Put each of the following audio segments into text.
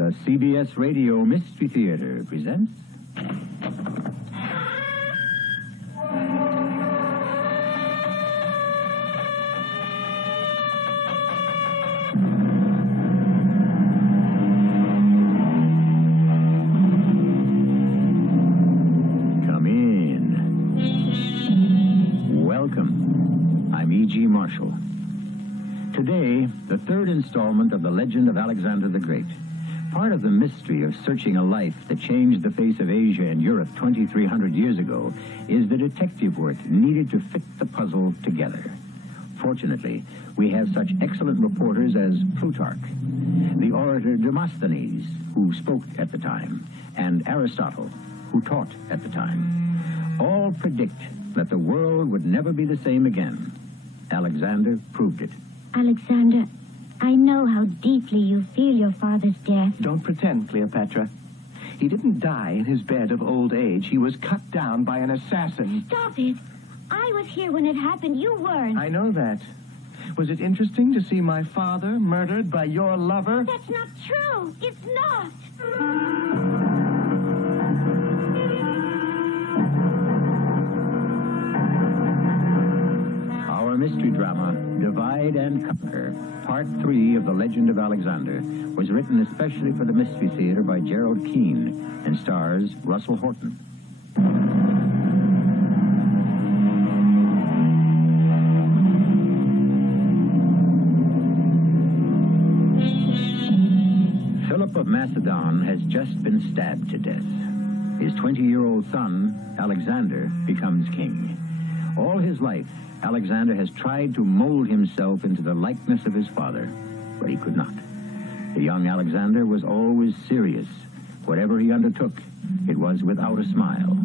The CBS Radio Mystery Theater presents... Come in. Welcome. I'm E.G. Marshall. Today, the third installment of the legend of Alexander the Great. Part of the mystery of searching a life that changed the face of Asia and Europe 2,300 years ago is the detective work needed to fit the puzzle together. Fortunately, we have such excellent reporters as Plutarch, the orator Demosthenes, who spoke at the time, and Aristotle, who taught at the time. All predict that the world would never be the same again. Alexander proved it. Alexander, I know how deeply you feel your father's death. Don't pretend, Cleopatra. He didn't die in his bed of old age. He was cut down by an assassin. Stop it. I was here when it happened. You weren't. I know that. Was it interesting to see my father murdered by your lover? That's not true. It's not. Our mystery drama, Divide and Conquer, Part 3 of The Legend of Alexander, was written especially for the Mystery Theater by Gerald Keane and stars Russell Horton. Philip of Macedon has just been stabbed to death. His 20-year-old son, Alexander, becomes king. All his life, Alexander has tried to mold himself into the likeness of his father, but he could not. The young Alexander was always serious. Whatever he undertook, it was without a smile.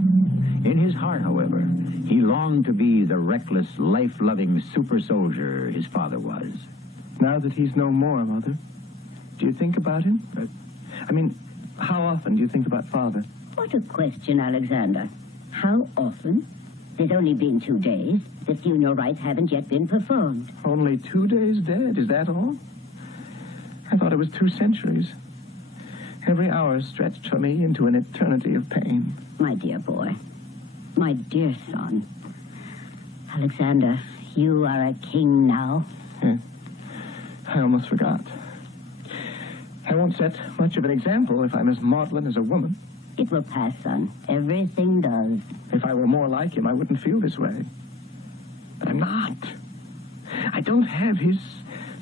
In his heart, however, he longed to be the reckless, life-loving super soldier his father was. Now that he's no more, Mother, do you think about him? How often do you think about Father? What a question, Alexander. How often? There's only been 2 days. The funeral rites haven't yet been performed. Only 2 days dead, is that all? I thought it was 2 centuries. Every hour stretched for me into an eternity of pain. My dear boy. My dear son. Alexander, you are a king now. Yes. I almost forgot. I won't set much of an example if I'm as maudlin as a woman. It will pass, son. Everything does. If I were more like him, I wouldn't feel this way. But I'm not. I don't have his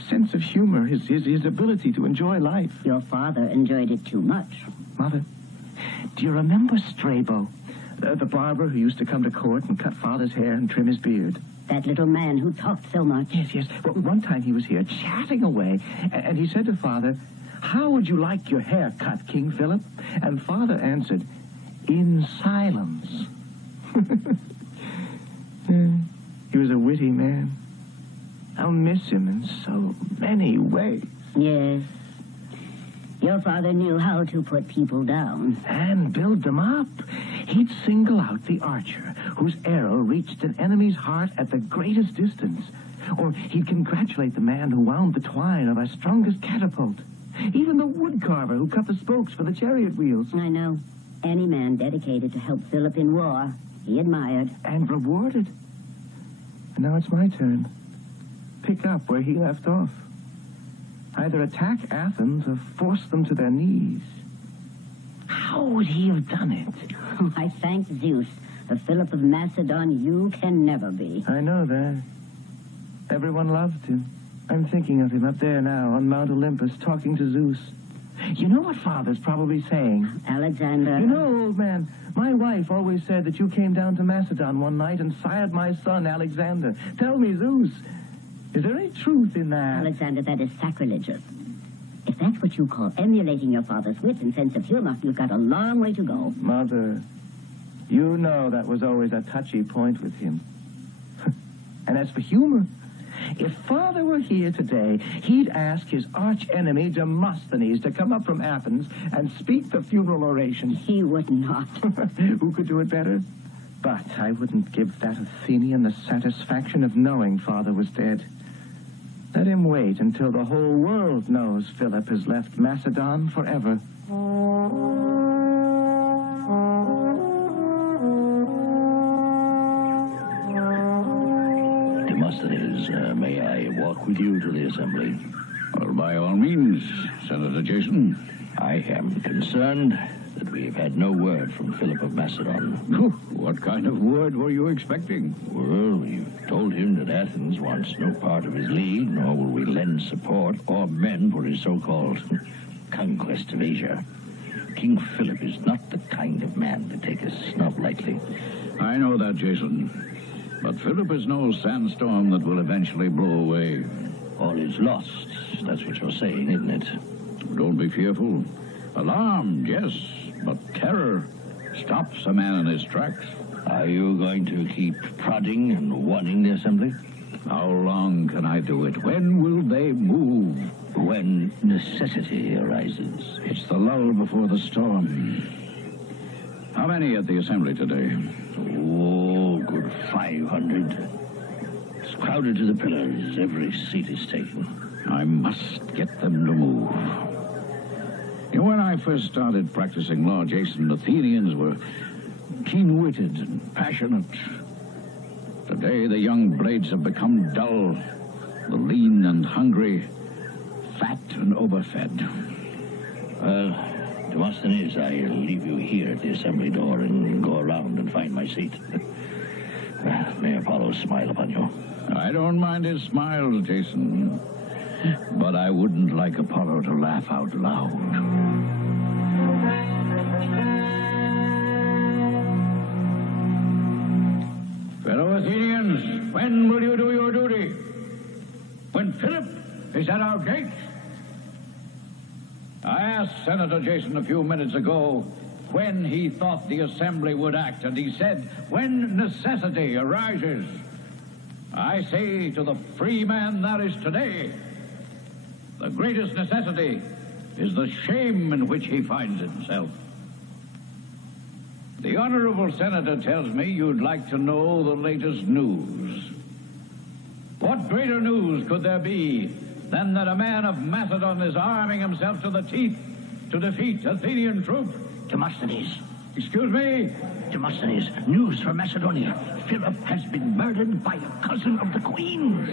sense of humor, his ability to enjoy life. Your father enjoyed it too much. Mother, do you remember Strabo, the barber who used to come to court and cut Father's hair and trim his beard? That little man who talked so much. Yes. Well, one time he was here chatting away, and he said to Father, "How would you like your hair cut, King Philip?" And Father answered, "In silence." He was a witty man. I'll miss him in so many ways. Yes. Your father knew how to put people down. And build them up. He'd single out the archer whose arrow reached an enemy's heart at the greatest distance. Or he'd congratulate the man who wound the twine of our strongest catapult. Even the woodcarver who cut the spokes for the chariot wheels. I know. Any man dedicated to help Philip in war, he admired. And rewarded. And now it's my turn. Pick up where he left off. Either attack Athens or force them to their knees. How would he have done it? I thank Zeus. The Philip of Macedon you can never be. I know that. Everyone loved him. I'm thinking of him up there now on Mount Olympus talking to Zeus. You know what Father's probably saying? Alexander. You know, old man, my wife always said that you came down to Macedon one night and sired my son, Alexander. Tell me, Zeus, is there any truth in that? Alexander, that is sacrilegious. If that's what you call emulating your father's wit and sense of humor, you've got a long way to go. Mother, you know that was always a touchy point with him. And as for humor, if Father were here today, he'd ask his arch-enemy Demosthenes to come up from Athens and speak the funeral oration. He would not. Who could do it better? But I wouldn't give that Athenian the satisfaction of knowing Father was dead. Let him wait until the whole world knows Philip has left Macedon forever. Demosthenes, may I walk with you to the assembly? Well, by all means, Senator Jason. I am concerned that we have had no word from Philip of Macedon. What kind of word were you expecting? Well, we've told him that Athens wants no part of his league, nor will we lend support or men for his so-called conquest of Asia. King Philip is not the kind of man to take a snub lightly. I know that, Jason. But Philip is no sandstorm that will eventually blow away. All is lost. That's what you're saying, isn't it? Don't be fearful. Alarmed, yes, but terror stops a man in his tracks. Are you going to keep prodding and warning the assembly? How long can I do it? When will they move? When necessity arises. It's the lull before the storm. How many at the assembly today? Oh, good 500. It's crowded to the pillars. Every seat is taken. I must get them to move. You know, when I first started practicing law, Jason, the Athenians were keen-witted and passionate. Today, the young blades have become dull, the lean and hungry, fat and overfed. Well, Demosthenes, I'll leave you here at the assembly door and go around and find my seat. May Apollo smile upon you. I don't mind his smiles, Jason. But I wouldn't like Apollo to laugh out loud. Fellow Athenians, when will you do your duty? When Philip is at our gate? I asked Senator Jason a few minutes ago when he thought the assembly would act, and he said, when necessity arises. I say to the free man that is today, the greatest necessity is the shame in which he finds himself. The honorable senator tells me you'd like to know the latest news. What greater news could there be than that a man of Macedon is arming himself to the teeth to defeat Athenian troops? Demosthenes. Excuse me? Demosthenes, news from Macedonia. Philip has been murdered by a cousin of the Queen's.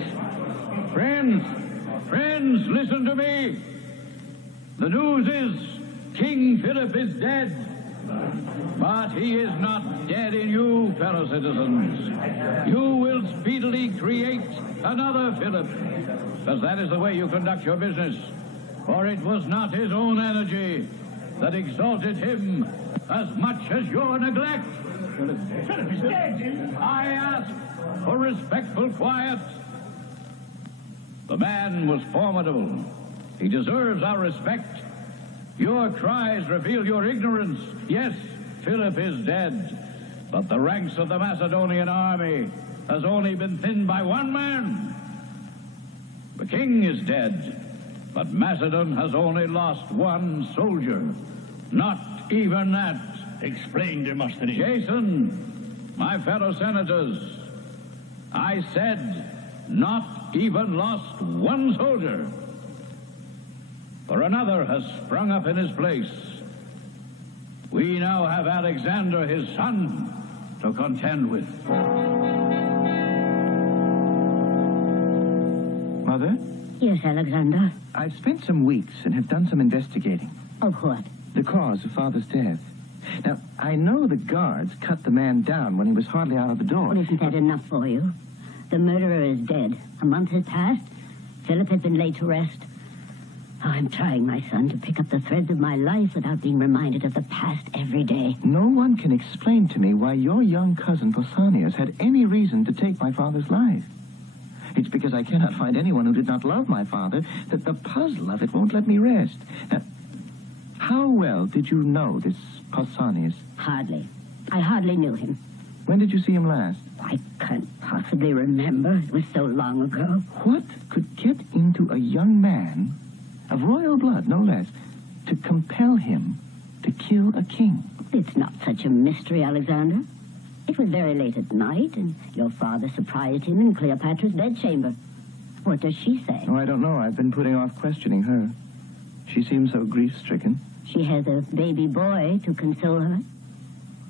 Friends, listen to me. The news is King Philip is dead. But he is not dead in you, fellow citizens. You will speedily create another Philip, because that is the way you conduct your business. For it was not his own energy that exalted him as much as your neglect. Philip is dead. I ask for respectful quiet. The man was formidable. He deserves our respect. Your cries reveal your ignorance. Yes, Philip is dead, but the ranks of the Macedonian army has only been thinned by one man. The king is dead, but Macedon has only lost one soldier. Not even that. Explain, Demosthenes. Jason, my fellow senators, I said not even lost one soldier. For another has sprung up in his place. We now have Alexander, his son, to contend with. Mother? Yes, Alexander. I've spent some weeks and have done some investigating. Of what? The cause of Father's death. Now, I know the guards cut the man down when he was hardly out of the door. Well, isn't that enough for you? The murderer is dead. A month has passed. Philip has been laid to rest. Oh, I'm trying, my son, to pick up the threads of my life without being reminded of the past every day. No one can explain to me why your young cousin Pausanias had any reason to take my father's life. It's because I cannot find anyone who did not love my father that the puzzle of it won't let me rest. Now, how well did you know this Pausanias? Hardly. I hardly knew him. When did you see him last? I can't possibly remember. It was so long ago. What could get into a young man, of royal blood, no less, to compel him to kill a king? It's not such a mystery, Alexander. It was very late at night, and your father surprised him in Cleopatra's bedchamber. What does she say? Oh, I don't know. I've been putting off questioning her. She seems so grief-stricken. She has a baby boy to console her.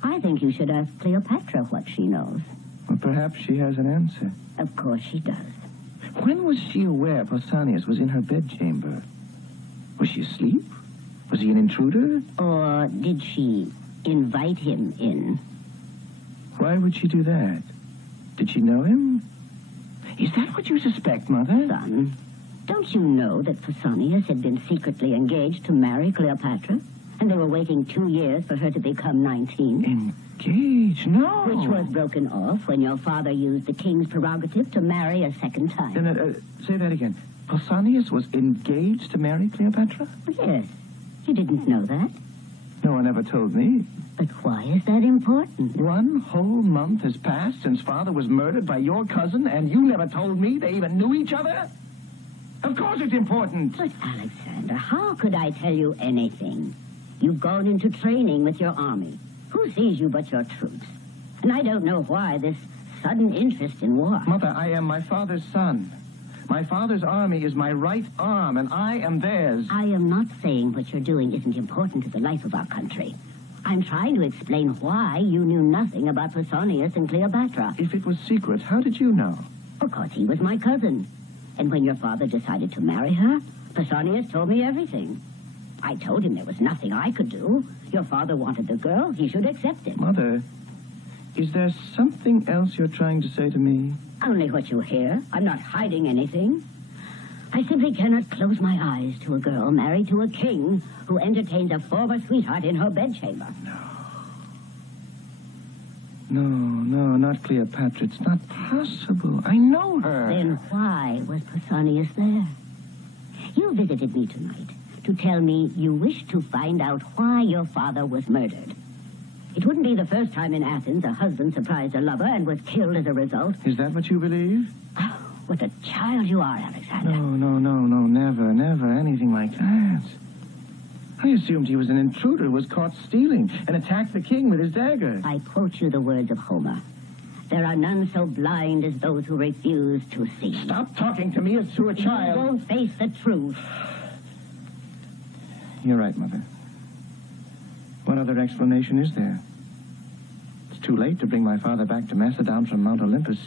I think you should ask Cleopatra what she knows. Well, perhaps she has an answer. Of course she does. When was she aware Pausanias was in her bedchamber? Was she asleep? Was he an intruder? Or did she invite him in? Why would she do that? Did she know him? Is that what you suspect, Mother? Son, don't you know that Pausanias had been secretly engaged to marry Cleopatra? And they were waiting 2 years for her to become 19? Engaged? No. Which was broken off when your father used the king's prerogative to marry a second time. Then, say that again. Pausanias was engaged to marry Cleopatra? Yes. You didn't know that? No one ever told me. But why is that important? 1 whole month has passed since father was murdered by your cousin, and you never told me they even knew each other? Of course it's important. But, Alexander, how could I tell you anything? You've gone into training with your army. Who sees you but your troops? And I don't know why this sudden interest in war. Mother, I am my father's son. My father's army is my right arm, and I am theirs. I am not saying what you're doing isn't important to the life of our country. I'm trying to explain why you knew nothing about Pausanias and Cleopatra. If it was secret, how did you know? Because he was my cousin. And when your father decided to marry her, Pausanias told me everything. I told him there was nothing I could do. Your father wanted the girl. He should accept it. Mother, is there something else you're trying to say to me? Only what you hear. I'm not hiding anything. I simply cannot close my eyes to a girl married to a king who entertains a former sweetheart in her bedchamber. No, not Cleopatra. It's not possible. I know her. Then why was Pausanias there? You visited me tonight to tell me you wished to find out why your father was murdered. It wouldn't be the first time in Athens a husband surprised a lover and was killed as a result. Is that what you believe? Oh, what a child you are, Alexander. No, never anything like that. I assumed he was an intruder who was caught stealing and attacked the king with his dagger. I quote you the words of Homer. There are none so blind as those who refuse to see. Stop talking to me as to a child. You won't face the truth. You're right, Mother. What other explanation is there? It's too late to bring my father back to Macedon from Mount Olympus.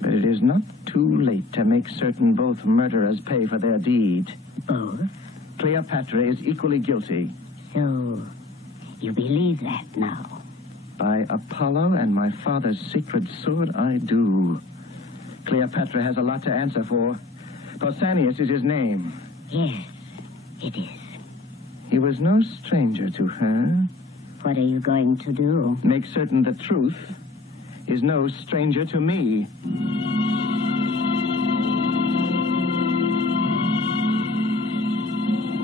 But it is not too late to make certain both murderers pay for their deed. Both? Cleopatra is equally guilty. So, you believe that now? By Apollo and my father's sacred sword, I do. Cleopatra has a lot to answer for. Pausanias is his name. Yes, it is. He was no stranger to her. What are you going to do? Make certain the truth is no stranger to me.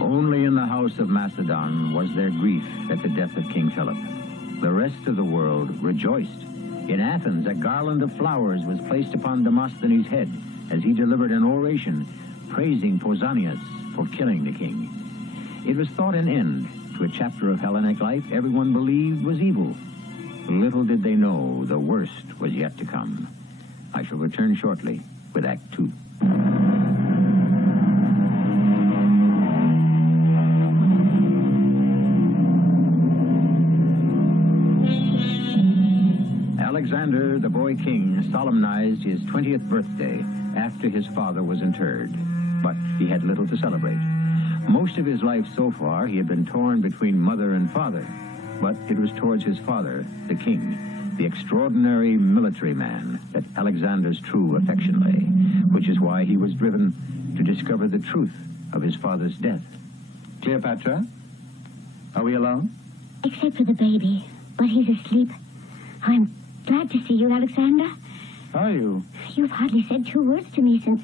Only in the house of Macedon was there grief at the death of King Philip. The rest of the world rejoiced. In Athens, a garland of flowers was placed upon Demosthenes' head as he delivered an oration praising Pausanias for killing the king. It was thought an end to a chapter of Hellenic life everyone believed was evil. Little did they know the worst was yet to come. I shall return shortly with Act 2. Alexander, the boy king, solemnized his 20th birthday after his father was interred. But he had little to celebrate. Most of his life so far, he had been torn between mother and father. But it was towards his father, the king, the extraordinary military man, that Alexander's true affection lay, which is why he was driven to discover the truth of his father's death. Cleopatra, are we alone? Except for the baby, but he's asleep. I'm glad to see you, Alexander. Are you? You've hardly said 2 words to me since...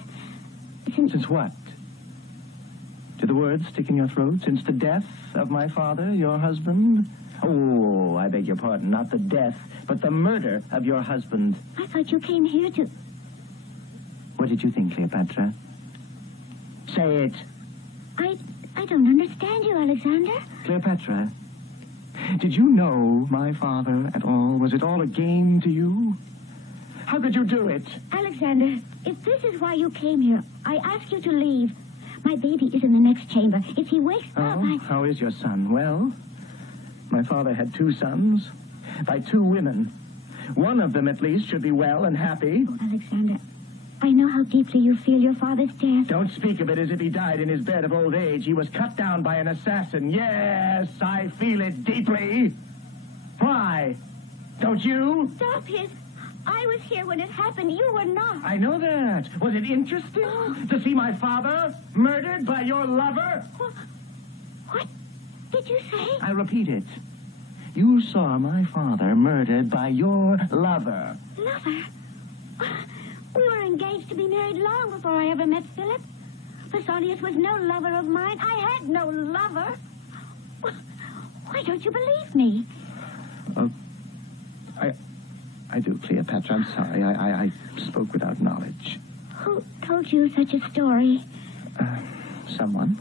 Since what? Did the words stick in your throat? Since the death of my father, your husband? Oh, I beg your pardon. Not the death, but the murder of your husband. I thought you came here to... What did you think, Cleopatra? Say it. I don't understand you, Alexander. Cleopatra, did you know my father at all? Was it all a game to you? How could you do it? Alexander, if this is why you came here, I ask you to leave. My baby is in the next chamber. If he wakes up, How is your son? Well, my father had 2 sons by 2 women. One of them, at least, should be well and happy. Oh, Alexander, I know how deeply you feel your father's death. Don't speak of it as if he died in his bed of old age. He was cut down by an assassin. Yes, I feel it deeply. Why? Don't you? Stop it. I was here when it happened. You were not. I know that. Was it interesting to see my father murdered by your lover? What did you say? I repeat it. You saw my father murdered by your lover. Lover? We were engaged to be married long before I ever met Philip. Pausanias was no lover of mine. I had no lover. Why don't you believe me? I do, Cleopatra. I'm sorry. I spoke without knowledge. Who told you such a story? Someone.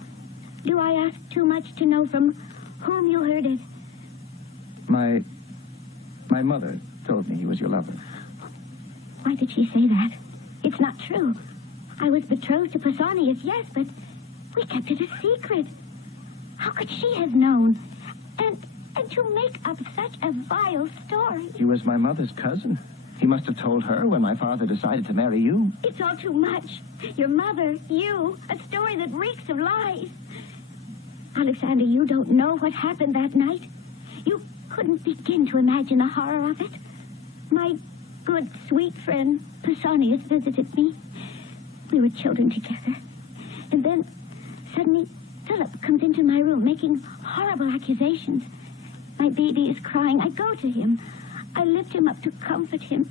Do I ask too much to know from whom you heard it? My mother told me he was your lover. Why did she say that? It's not true. I was betrothed to Pausanias, yes, but we kept it a secret. How could she have known? And to make up such a vile story. He was my mother's cousin. He must have told her when my father decided to marry you. It's all too much. Your mother, you, a story that reeks of lies. Alexander, you don't know what happened that night. You couldn't begin to imagine the horror of it. My good, sweet friend, Pausanias, visited me. We were children together. And then, suddenly, Philip comes into my room making horrible accusations. My baby is crying. I go to him. I lift him up to comfort him.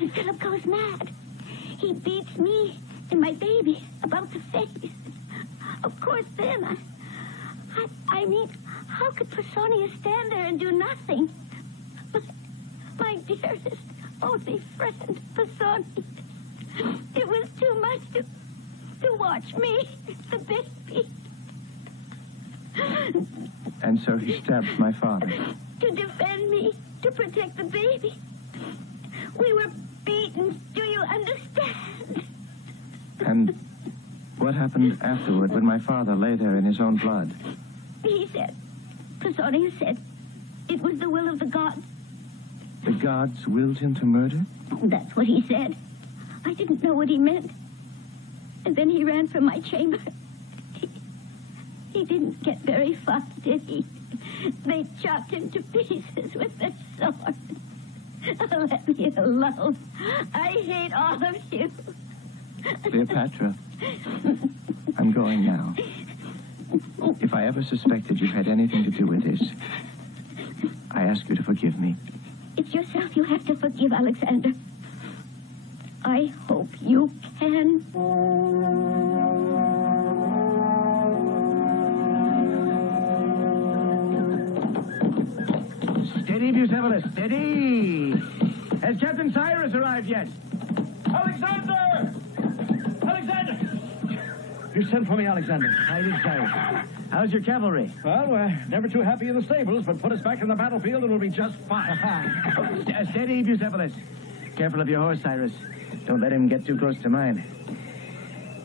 And Philip goes mad. He beats me and my baby about the face. Of course, then, I mean, how could Pausanias stand there and do nothing? My dearest, only friend, Pausanias. It was too much to watch me, the baby. And so he stabbed my father. To defend me, to protect the baby. We were beaten. Do you understand? And what happened afterward when my father lay there in his own blood? He said, Pausanias said, it was the will of the gods. The gods willed him to murder? That's what he said. I didn't know what he meant. And then he ran from my chamber. He didn't get very far, did he? They chopped him to pieces with their sword. Oh, let me alone. I hate all of you. Cleopatra, I'm going now. If I ever suspected you had anything to do with this, I ask you to forgive me. It's yourself you have to forgive, Alexander. I hope you can. Steady, Bucephalus, steady. Has Captain Cyrus arrived yet? Alexander! Alexander! You sent for me, Alexander. I did, Cyrus. How's your cavalry? Well, we're never too happy in the stables, but put us back in the battlefield and we'll be just fine. Steady, Bucephalus. Careful of your horse, Cyrus. Don't let him get too close to mine.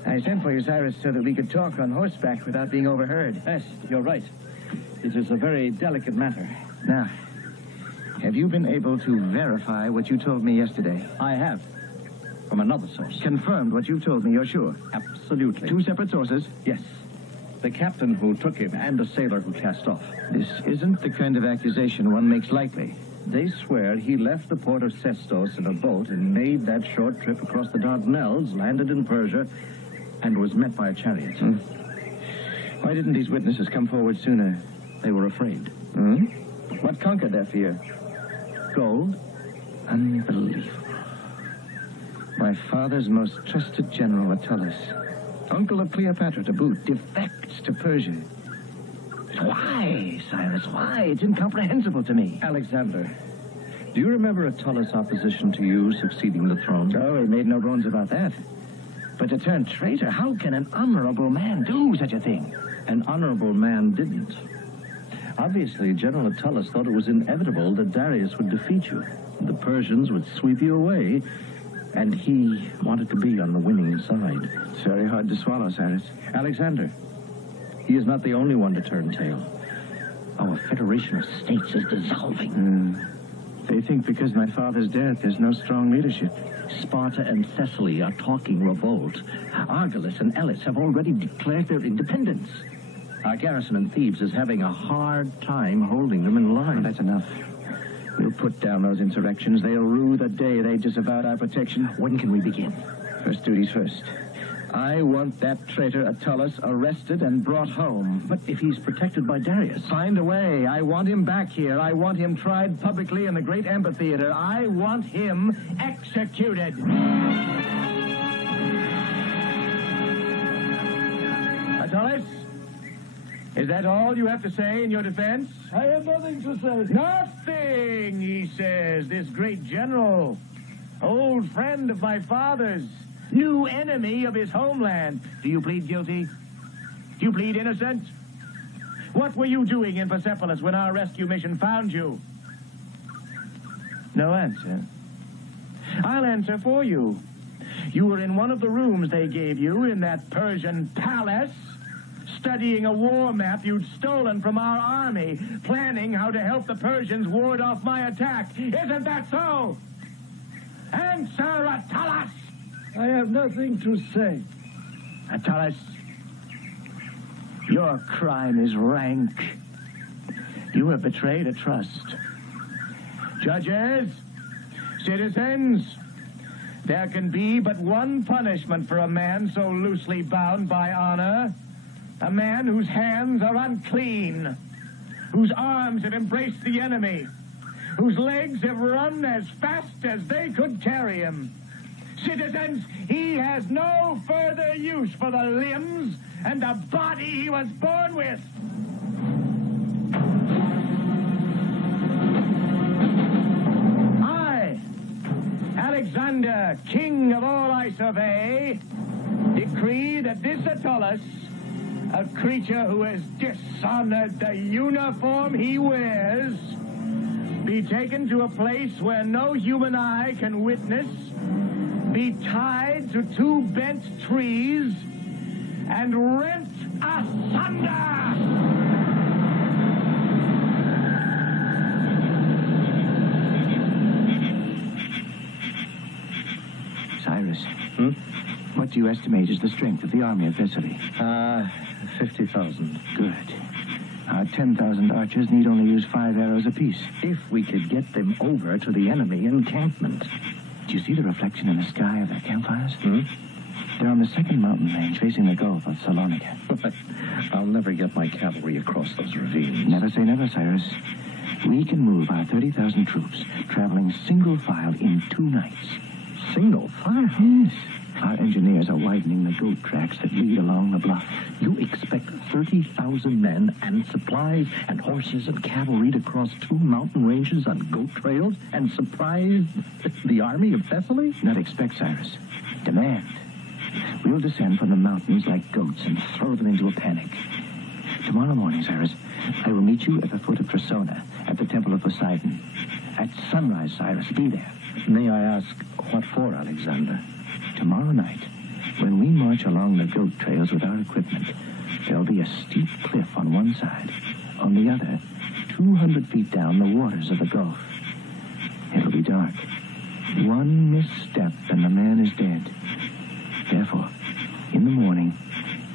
I sent for you, Cyrus, so that we could talk on horseback without being overheard. Yes, you're right. It is a very delicate matter. Now, have you been able to verify what you told me yesterday? I have. From another source. Confirmed what you've told me, you're sure? Absolutely. 2 separate sources? Yes. The captain who took him and the sailor who cast off. This isn't the kind of accusation one makes lightly. They swear he left the port of Sestos in a boat and made that short trip across the Dardanelles, landed in Persia, and was met by a chariot. Why didn't these witnesses come forward sooner? They were afraid. What conquered their fear? Gold? Unbelievable. My father's most trusted general, Attalus, uncle of Cleopatra to boot, defects to Persia. Why, Cyrus, why? It's incomprehensible to me. Alexander, do you remember Attalus' opposition to you succeeding the throne? Oh, he made no bones about that. But to turn traitor, how can an honorable man do such a thing? An honorable man didn't. Obviously, General Attalus thought it was inevitable that Darius would defeat you. The Persians would sweep you away, And he wanted to be on the winning side. It's very hard to swallow, Cyrus. Alexander, he is not the only one to turn tail. Our Federation of States is dissolving. They think because my father's dead, there's no strong leadership. Sparta and Thessaly are talking revolt. Argolis and Elis have already declared their independence. Our garrison in Thebes is having a hard time holding them in line. Well, that's enough. We'll put down those insurrections. They'll rue the day they disavowed our protection. When can we begin? First duties first. I want that traitor Attalus arrested and brought home. But if he's protected by Darius... Find a way. I want him back here. I want him tried publicly in the great amphitheater. I want him executed. Attalus? Is that all you have to say in your defense? I have nothing to say. Nothing, he says, this great general. Old friend of my father's. New enemy of his homeland. Do you plead guilty? Do you plead innocent? What were you doing in Persepolis when our rescue mission found you? No answer. I'll answer for you. You were in one of the rooms they gave you in that Persian palace, studying a war map you'd stolen from our army, planning how to help the Persians ward off my attack. Isn't that so? Answer, Attalus! I have nothing to say. Attalus, your crime is rank. You have betrayed a trust. Judges, citizens, there can be but one punishment for a man so loosely bound by honor. A man whose hands are unclean, whose arms have embraced the enemy, whose legs have run as fast as they could carry him. Citizens, he has no further use for the limbs and the body he was born with. I, Alexander, king of all I survey, decree that this Attalus, a creature who has dishonored the uniform he wears, be taken to a place where no human eye can witness, be tied to two bent trees, and rent asunder! Cyrus, what do you estimate is the strength of the army of Thessaly? 50,000. Good. Our 10,000 archers need only use 5 arrows apiece. If we could get them over to the enemy encampment. Do you see the reflection in the sky of their campfires? They're on the second mountain range facing the Gulf of Salonika. I'll never get my cavalry across those ravines. Never say never, Cyrus. We can move our 30,000 troops, traveling single file in 2 nights. Single file? Yes. Our engineers are widening the goat tracks that lead along the bluff. You expect 30,000 men and supplies and horses and cavalry to cross 2 mountain ranges on goat trails and surprise the army of Thessaly? Not expect, Cyrus. Demand. We'll descend from the mountains like goats and throw them into a panic. Tomorrow morning, Cyrus, I will meet you at the foot of Trasona, at the Temple of Poseidon. At sunrise, Cyrus, be there. May I ask, what for, Alexander? Tomorrow night, when we march along the goat trails with our equipment, there'll be a steep cliff on one side. On the other, 200 feet down, the waters of the Gulf. It'll be dark. One misstep and the man is dead. Therefore, in the morning,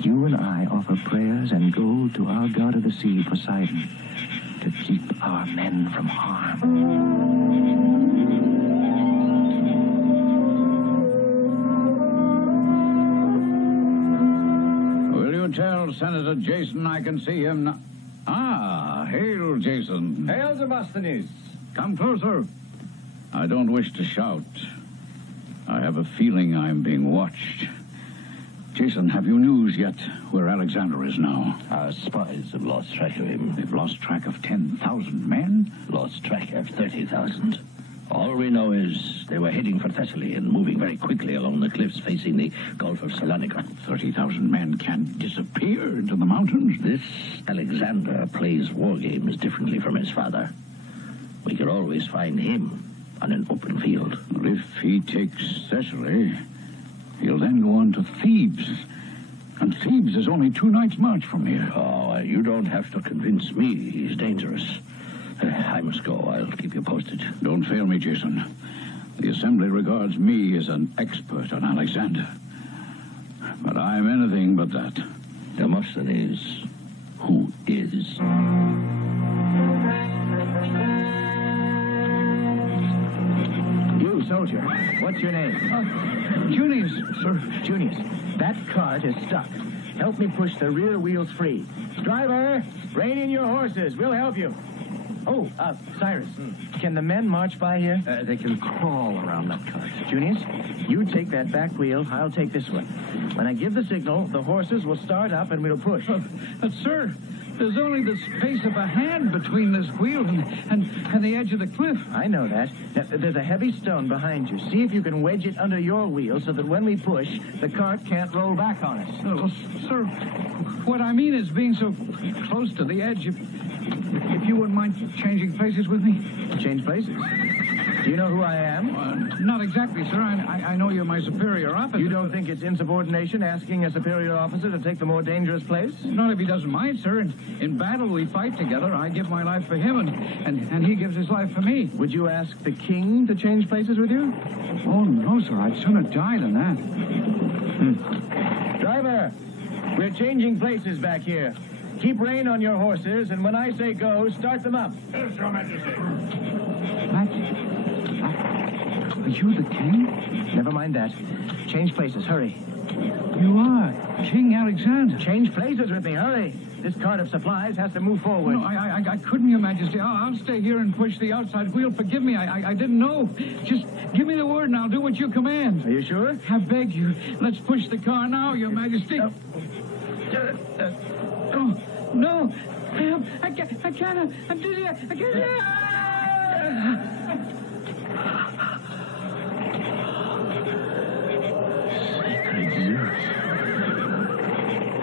you and I offer prayers and gold to our god of the sea, Poseidon, to keep our men from harm. Tell Senator Jason I can see him now. Ah, hail, Jason. Hail, Demosthenes. Come closer. I don't wish to shout. I have a feeling I'm being watched. Jason, have you news yet where Alexander is now? Our spies have lost track of him. They've lost track of 10,000 men? Lost track of 30,000. All we know is they were heading for Thessaly and moving very quickly along the cliffs facing the Gulf of Salonika. 30,000 men can't disappear into the mountains. This Alexander plays war games differently from his father. We could always find him on an open field. Well, if he takes Thessaly, he'll then go on to Thebes. And Thebes is only 2 nights' march from here. Oh, you don't have to convince me he's dangerous. I must go. I'll keep you posted. Don't fail me, Jason. The Assembly regards me as an expert on Alexander. But I'm anything but that. Demosthenes, who is? You, soldier, what's your name? Junius, sir. Junius, that cart is stuck. Help me push the rear wheels free. Driver, rein in your horses. We'll help you. Oh, Cyrus, can the men march by here? They can crawl around that cart. Junius, you take that back wheel. I'll take this one. When I give the signal, the horses will start up and we'll push. But sir, there's only the space of a hand between this wheel and the edge of the cliff. I know that. Now, there's a heavy stone behind you. See if you can wedge it under your wheel so that when we push, the cart can't roll back on us. Oh, sir, what I mean is being so close to the edge, if you wouldn't mind changing places with me. Change places? Do you know who I am? Not exactly, sir. I know you're my superior officer. You don't think it's insubordination asking a superior officer to take the more dangerous place? Not if he doesn't mind, sir. In battle, we fight together. I give my life for him, and he gives his life for me. Would you ask the king to change places with you? Oh, no, sir. I'd sooner die than that. Driver, we're changing places back here. Keep rein on your horses, and when I say go, start them up. Yes, Your Majesty. Are you the king? Never mind that. Change places, hurry. You are King Alexander. Change places with me, hurry. This cart of supplies has to move forward. No, I couldn't, Your Majesty. I'll stay here and push the outside wheel. Forgive me, I didn't know. Just give me the word and I'll do what you command. Are you sure? I beg you. Let's push the car now, Your Majesty. Oh, no. I can't. I'm dizzy. I can't.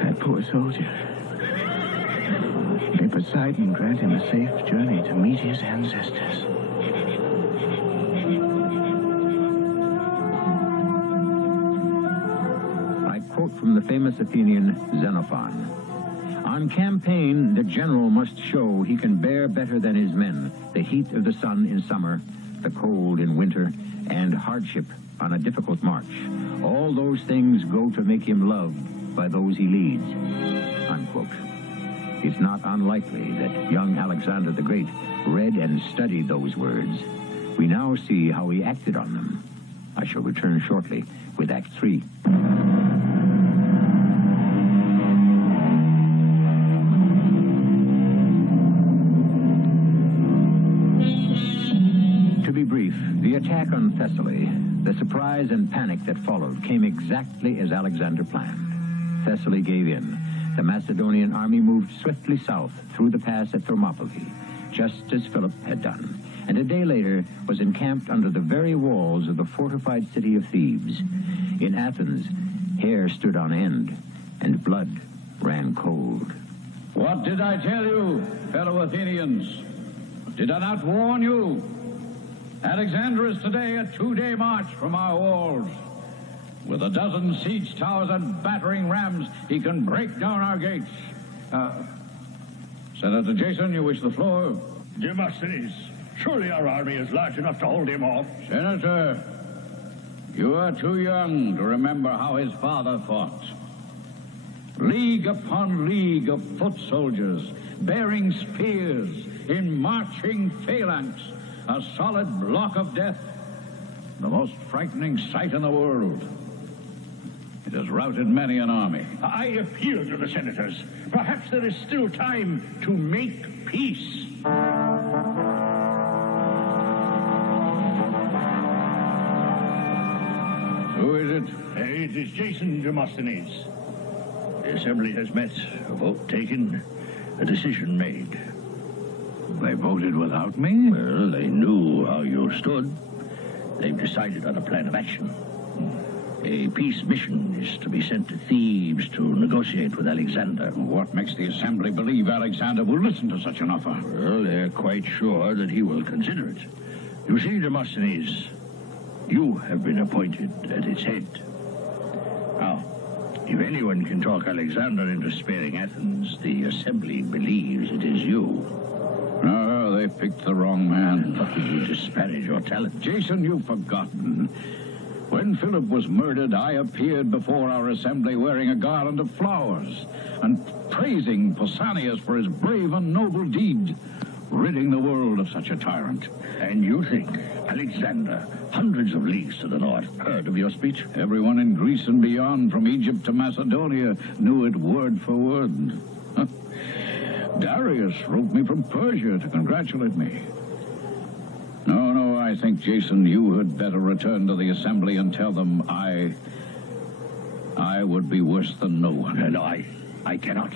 That poor soldier. May Poseidon grant him a safe journey to meet his ancestors. I quote from the famous Athenian Xenophon. On campaign, the general must show he can bear better than his men the heat of the sun in summer, the cold in winter, and hardship on a difficult march. All those things go to make him loved by those he leads. Unquote. It's not unlikely that young Alexander the Great read and studied those words. We now see how he acted on them. I shall return shortly with Act 3. To be brief, the attack on Thessaly, the surprise and panic that followed, came exactly as Alexander planned. Thessaly gave in. The Macedonian army moved swiftly south through the pass at Thermopylae, just as Philip had done, and a day later was encamped under the very walls of the fortified city of Thebes. In Athens, hair stood on end, and blood ran cold. What did I tell you, fellow Athenians? Did I not warn you? Alexander is today a 2-day march from our walls. With a dozen siege towers and battering rams, he can break down our gates. Senator Jason, you wish the floor? Demosthenes, surely our army is large enough to hold him off. Senator, you are too young to remember how his father fought. League upon league of foot soldiers, bearing spears in marching phalanx, a solid block of death, the most frightening sight in the world. It has routed many an army. I appeal to the senators. Perhaps there is still time to make peace. Who is it? It is Jason Demosthenes. The assembly has met, a vote taken, a decision made. They voted without me? Well, they knew how you stood. They've decided on a plan of action. A peace mission is to be sent to Thebes to negotiate with Alexander. What makes the assembly believe Alexander will listen to such an offer? Well, they're quite sure that he will consider it. You see, Demosthenes, you have been appointed at its head. Now, if anyone can talk Alexander into sparing Athens, the assembly believes it is you. No, they picked the wrong man. Not that you disparage your talent. Jason, you've forgotten. When Philip was murdered, I appeared before our assembly wearing a garland of flowers and praising Pausanias for his brave and noble deed, ridding the world of such a tyrant. And you think Alexander, hundreds of leagues to the north, heard of your speech? Everyone in Greece and beyond, from Egypt to Macedonia, knew it word for word. Darius wrote me from Persia to congratulate me. No, I think, Jason, you had better return to the assembly and tell them I would be worse than no one. No, I cannot.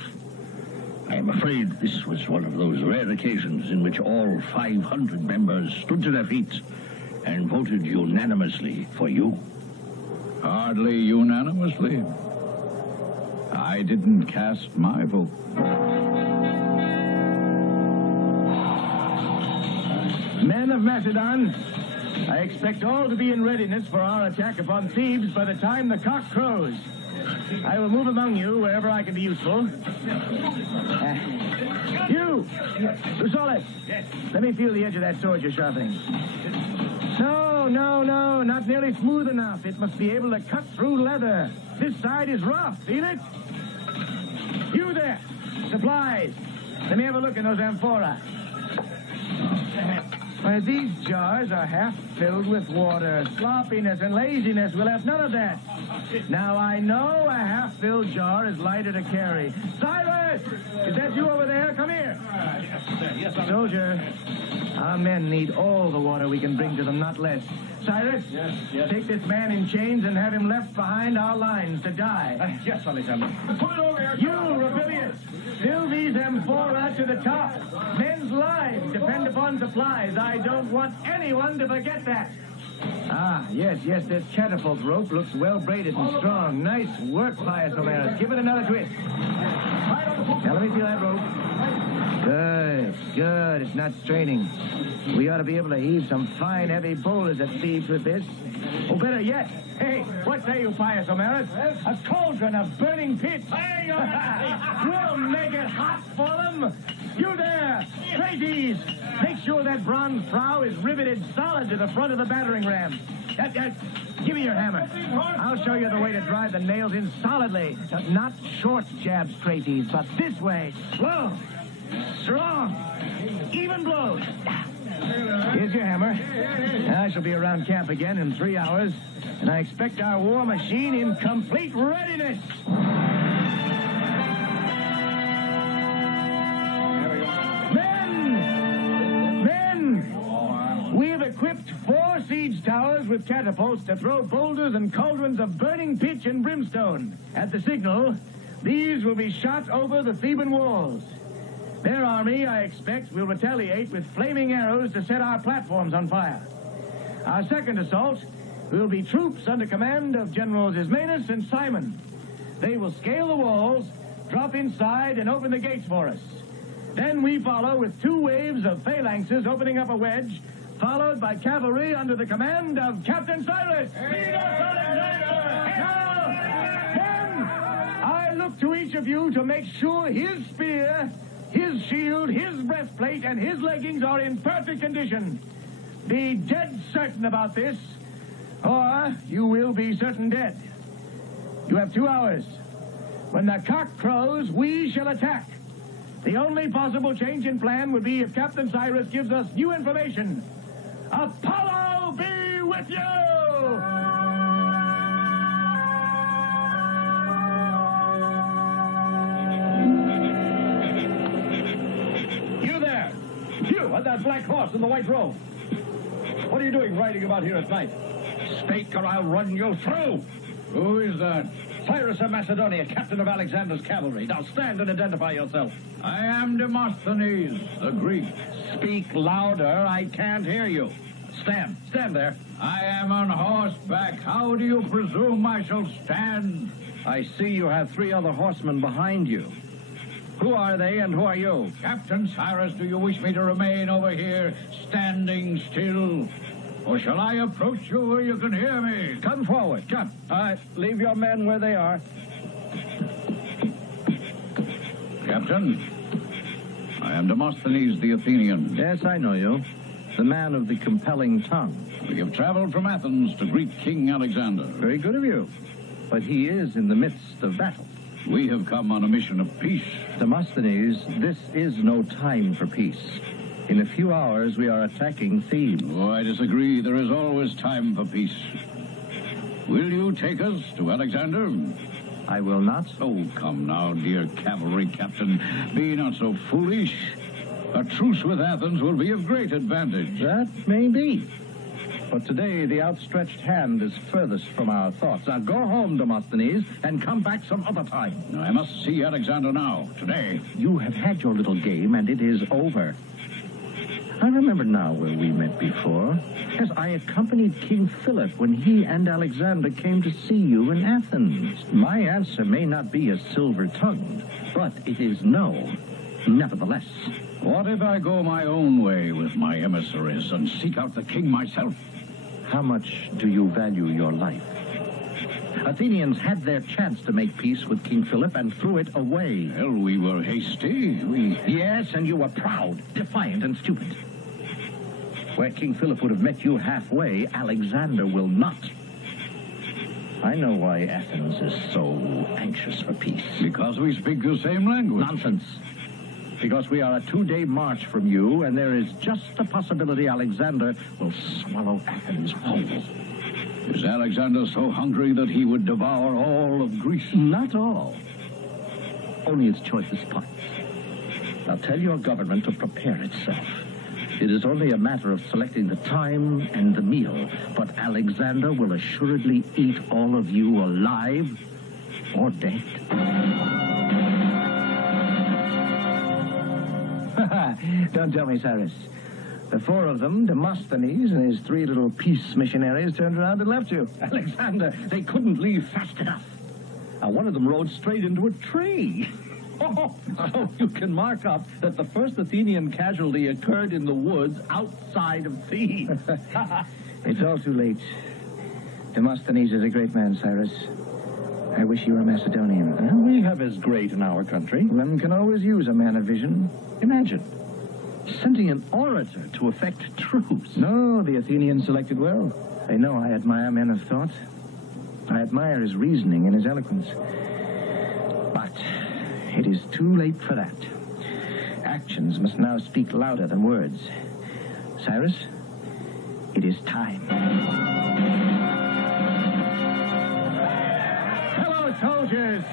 I am afraid this was one of those rare occasions in which all 500 members stood to their feet and voted unanimously for you. Hardly unanimously. I didn't cast my vote. Men of Macedon, I expect all to be in readiness for our attack upon Thebes by the time the cock crows. I will move among you wherever I can be useful. You! Lusolek! Yes. Let me feel the edge of that sword you're sharpening. No, not nearly smooth enough. It must be able to cut through leather. This side is rough, feel it? You there! Supplies! Let me have a look in those amphora. Why, these jars are half filled with water. Sloppiness and laziness will have none of that. Now, I know a half-filled jar is lighter to carry. Cyrus! Is that you over there? Come here. Yes, sir. Soldier, our men need all the water we can bring to them, not less. Cyrus, yes. Take this man in chains and have him left behind our lines to die. Yes, Alexander. Put it over here. You, Rapilius, fill these amphora to the top. Men's lives depend upon supplies. I don't want anyone to forget that. Ah, yes, this catapult rope looks well braided and strong. Nice work, Pius Homerus. Give it another twist. Now, let me feel that rope. Good. It's not straining. We ought to be able to heave some fine, heavy boulders at Thebes with this. Oh, better yet. Hey, what say you, Pius Homerus? A cauldron of burning pitch. We'll make it hot for them. You there, Crates, make sure that bronze prow is riveted solid to the front of the battering ram. Give me your hammer. I'll show you the way to drive the nails in solidly. Not short jabs, Crates, but this way. Slow, strong, even blows. Here's your hammer. I shall be around camp again in 3 hours, and I expect our war machine in complete readiness. We have equipped 4 siege towers with catapults to throw boulders and cauldrons of burning pitch and brimstone. At the signal, these will be shot over the Theban walls. Their army, I expect, will retaliate with flaming arrows to set our platforms on fire. Our second assault will be troops under command of Generals Ismenus and Simon. They will scale the walls, drop inside, and open the gates for us. Then we follow with 2 waves of phalanxes opening up a wedge, followed by cavalry under the command of Captain Cyrus. Now, then, I look to each of you to make sure his spear, his shield, his breastplate, and his leggings are in perfect condition. Be dead certain about this, or you will be certain dead. You have 2 hours. When the cock crows, we shall attack. The only possible change in plan would be if Captain Cyrus gives us new information. Apollo be with you! You there! You on that black horse in the white robe. What are you doing riding about here at night? Speak or I'll run you through! Who is that? Cyrus of Macedonia, captain of Alexander's cavalry. Now stand and identify yourself. I am Demosthenes, the Greek. Speak louder, I can't hear you. Stand there. I am on horseback. How do you presume I shall stand? I see you have 3 other horsemen behind you. Who are they and who are you? Captain Cyrus, do you wish me to remain over here, standing still? Or shall I approach you where you can hear me? Come forward, come. All right, leave your men where they are. Captain, I am Demosthenes the Athenian. Yes, I know you. The man of the compelling tongue. We have traveled from Athens to greet King Alexander. Very good of you. But he is in the midst of battle. We have come on a mission of peace. Demosthenes, this is no time for peace. In a few hours, we are attacking Thebes. Oh, I disagree. There is always time for peace. Will you take us to Alexander? I will not. Oh, come now, dear cavalry captain. Be not so foolish. A truce with Athens will be of great advantage. That may be. But today, the outstretched hand is furthest from our thoughts. Now, go home, Demosthenes, and come back some other time. I must see Alexander now, today. You have had your little game, and it is over. I remember now where we met before. Yes, I accompanied King Philip when he and Alexander came to see you in Athens. My answer may not be as silver-tongued, but it is no, nevertheless. What if I go my own way with my emissaries and seek out the king myself? How much do you value your life? Athenians had their chance to make peace with King Philip and threw it away. Well, we were hasty. Yes, and you were proud, defiant, and stupid. Where King Philip would have met you halfway, Alexander will not. I know why Athens is so anxious for peace. Because we speak the same language. Nonsense. Because we are a 2-day march from you, and there is just a possibility Alexander will swallow Athens whole. Is Alexander so hungry that he would devour all of Greece? Not all. Only its choicest parts. Now tell your government to prepare itself. It is only a matter of selecting the time and the meal, but Alexander will assuredly eat all of you alive or dead. Don't tell me, Cyrus. The 4 of them, Demosthenes and his 3 little peace missionaries, turned around and left you. Alexander, they couldn't leave fast enough. Now, one of them rode straight into a tree. Oh, so you can mark up that the first Athenian casualty occurred in the woods outside of Thebes. It's all too late. Demosthenes is a great man, Cyrus. I wish you were Macedonian. Well, we have as great in our country. One can always use a man of vision. Imagine sending an orator to effect truce. No, the Athenians selected well. They know I admire men of thought. I admire his reasoning and his eloquence. But it is too late for that. Actions must now speak louder than words. Cyrus, it is time. Hello, soldiers.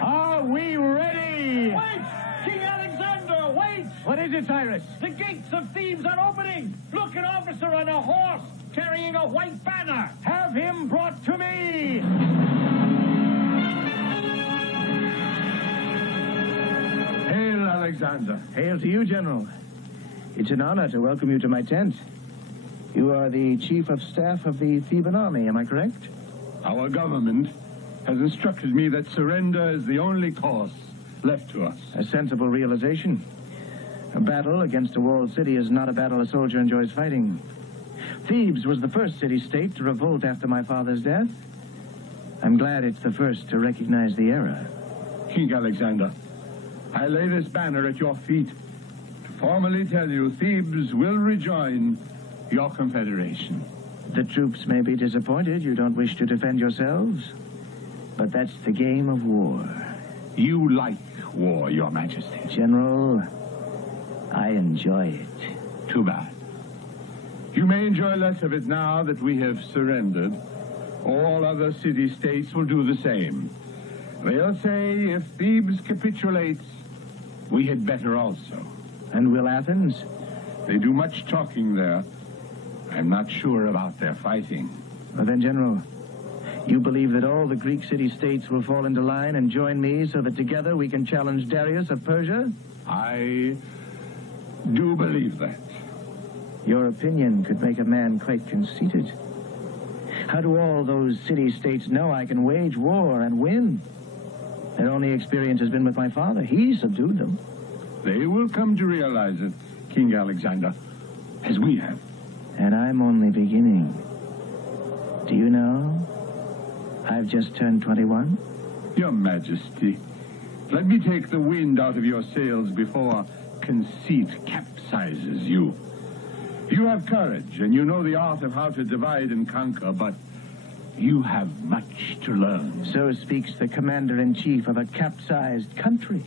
Are we ready? Wait! King Alexander, wait! What is it, Cyrus? The gates of Thebes are opening! Look, an officer on a horse carrying a white banner! Have him brought to me! Hail, Alexander. Hail to you, General. It's an honor to welcome you to my tent. You are the chief of staff of the Theban army, am I correct? Our government has instructed me that surrender is the only course left to us. A sensible realization. A battle against a walled city is not a battle a soldier enjoys fighting. Thebes was the first city-state to revolt after my father's death. I'm glad it's the first to recognize the error. King Alexander, I lay this banner at your feet to formally tell you Thebes will rejoin your confederation. The troops may be disappointed you don't wish to defend yourselves, but that's the game of war. You like war, Your Majesty. General, I enjoy it. Too bad. You may enjoy less of it now that we have surrendered. All other city-states will do the same. They'll say if Thebes capitulates, we had better also. And will Athens? They do much talking there. I'm not sure about their fighting. Well then, General, you believe that all the Greek city-states will fall into line and join me so that together we can challenge Darius of Persia? I do believe that. Your opinion could make a man quite conceited. How do all those city-states know I can wage war and win? Their only experience has been with my father. He subdued them. They will come to realize it, King Alexander, as we have. And I'm only beginning. Do you know? I've just turned 21. Your Majesty, let me take the wind out of your sails before conceit capsizes you. You have courage, and you know the art of how to divide and conquer, but you have much to learn. So speaks the commander-in-chief of a capsized country.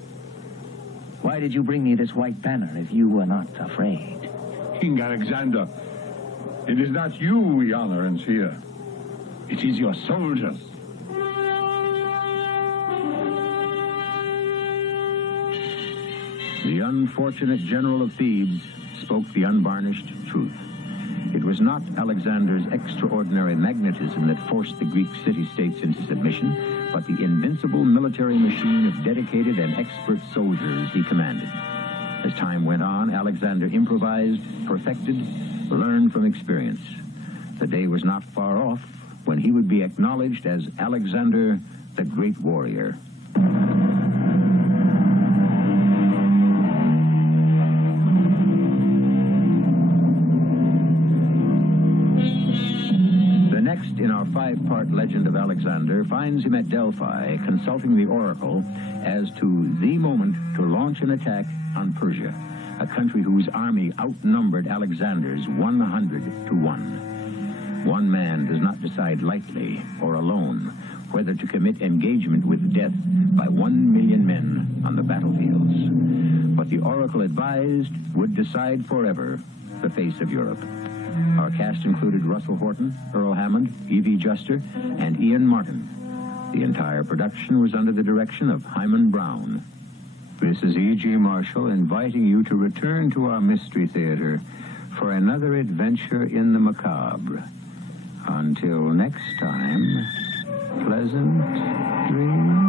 Why did you bring me this white banner if you were not afraid? King Alexander, it is not you we honor and fear. It is your soldiers. The unfortunate general of Thebes spoke the unvarnished truth. It was not Alexander's extraordinary magnetism that forced the Greek city-states into submission, but the invincible military machine of dedicated and expert soldiers he commanded. As time went on, Alexander improvised, perfected, learned from experience. The day was not far off when he would be acknowledged as Alexander the Great Warrior. In our five-part legend of Alexander finds him at Delphi consulting the oracle as to the moment to launch an attack on Persia, a country whose army outnumbered Alexander's 100 to 1. One man does not decide lightly or alone whether to commit engagement with death by 1 million men on the battlefields. What the oracle advised would decide forever the face of Europe. Our cast included Russell Horton, Earl Hammond, Evie Juster, and Ian Martin. The entire production was under the direction of Hyman Brown. This is E.G. Marshall inviting you to return to our Mystery Theater for another adventure in the macabre. Until next time, pleasant dreams.